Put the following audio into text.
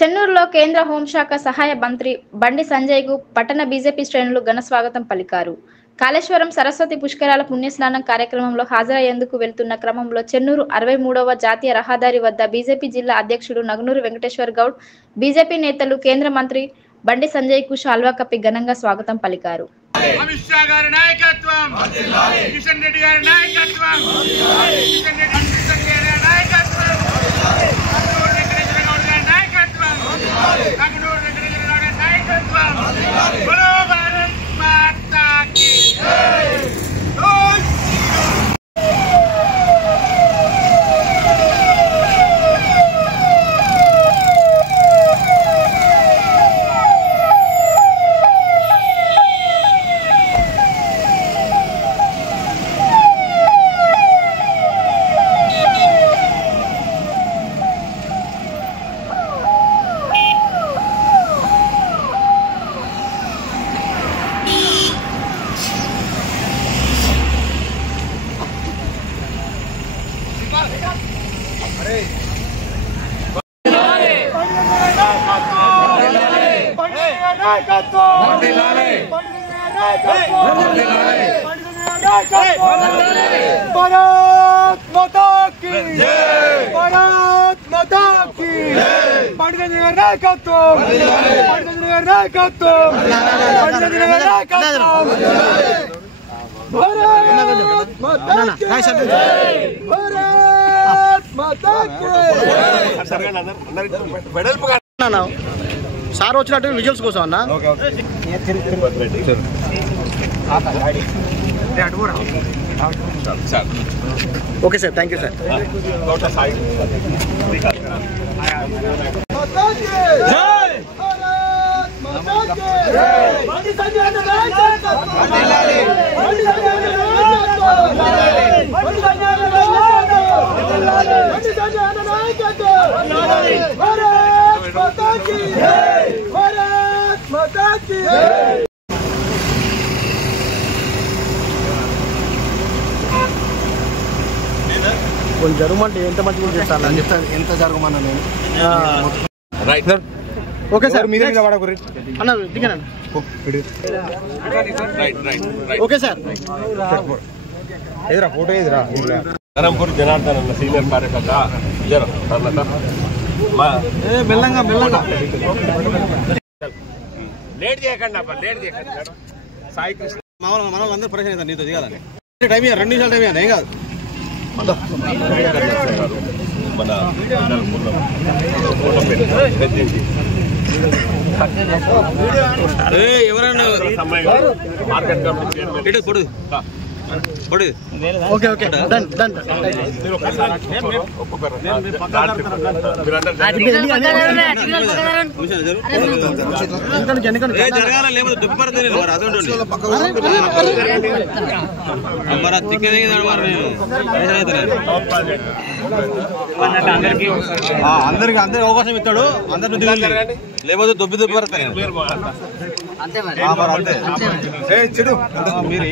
చెన్నూరులో కేంద్ర హోంశాఖ సహాయ మంత్రి బండి సంజయ్‌కు పట్టణ బీజేపీ శ్రేణులు ఘన స్వాగతం పలికారు. కాళేశ్వరం సరస్వతి పుష్కరాల పుణ్యస్నానం కార్యక్రమంలో హాజరయ్యేందుకు వెళ్తున్న క్రమంలో చెన్నూరు 63వ జాతీయ రహదారి వద్ద బీజేపీ జిల్లా అధ్యక్షుడు నగనూరు వెంకటేశ్వర్ గౌడ్, బీజేపీ నేతలు కేంద్ర మంత్రి బండి సంజయ్‌కు శాల్వా కప్పి ఘనంగా స్వాగతం పలికారు. అమిత్ షా గారి నాయకత్వం, కిషన్ రెడ్డి గారి నాయకత్వం, కిషన్ రెడ్డి గారి నాయకత్వం, నగనూరు వెంకటేశ్వర గౌడ్ గారి నాయకత్వం, నగనూరు వెంకటేశ్వర గౌడ్ గారి నాయకత్వం. బలో భారత్ మాతా కీ జై. भारत माता की जय, भारत माता की जय. पंडित नायकत्व, पंडित नायकत्व, पंडित नायकत्व. भारत माता की जय, भारत माता की. సార్ వచ్చినట్టు విజువల్స్ కోసం అన్న. Okay sir, thank you sir. కొంచెం జరగమంటే ఎంత మంచిగా చేస్తాను, ఎంత జరగమన్నా నేను. ఓకే సార్, మీరే అన్న దిగనండి. Okay sir. ఎదురా ఫోటో ఎదురా. ధరంపూర్ జనార్దన్ అన్న సీనియర్ కార్యకర్త. మెల్లంగా మెల్లంగా లేట్ చేయకండి అబ్బా, లేట్ చేయకండి. సాయి కృష్ణ మన వాళ్ళందరూ పరిచయం అవుతారు నీతో దిగాలని. టైం 2 నిమిషాలు టైం ఏం కాదు. మన ఎవరైనా మార్కెట్ కమిటీ పొడు. Okay okay, done done. జరగాల లేకపోతే దుప్పి అందరికి అందరికి అవకాశం ఇస్తాడు. అందరిని లేకపోతే దుబ్బి పడతాను అంతే. చెడు మీరు